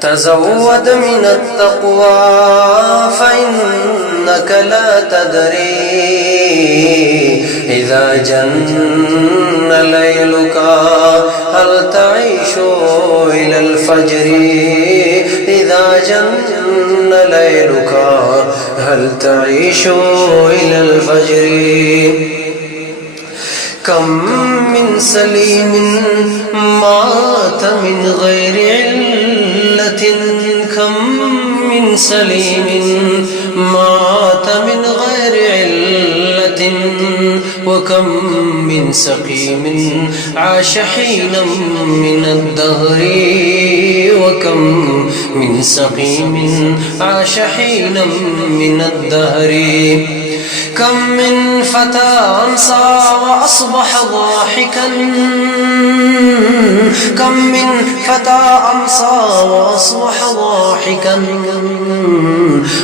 تزود من التقوى فإنك لا تدري إذا جن ليلك هل تعيش إلى الفجر. إذا جن ليلك هل تعيش إلى الفجر. كم من سليم مات من غير علة، كم من سليم مات من غير علة، وكم من سقيم عاش حينا من الدهر، وكم من سقيم عاش حينا من الدهر. كم من فتى أمسى وأصبح ضاحكا، كم من فتى أمسى وأصبح ضاحكا،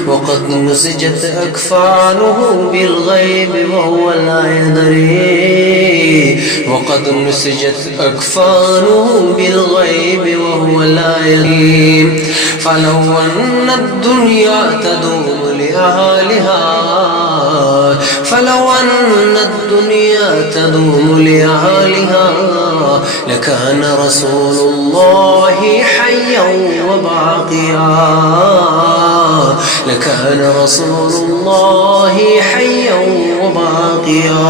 وقد نسجت أكفانه بالغيب وهو لا يدري، وقد نسجت أكفانه بالغيب وهو لا يدري. فلو أن الدنيا تدوم لأهلها، فلو أن الدنيا تدوم لأهلها لكان رسول الله حيا وباقيا، لكان رسول الله حيا وباقيا.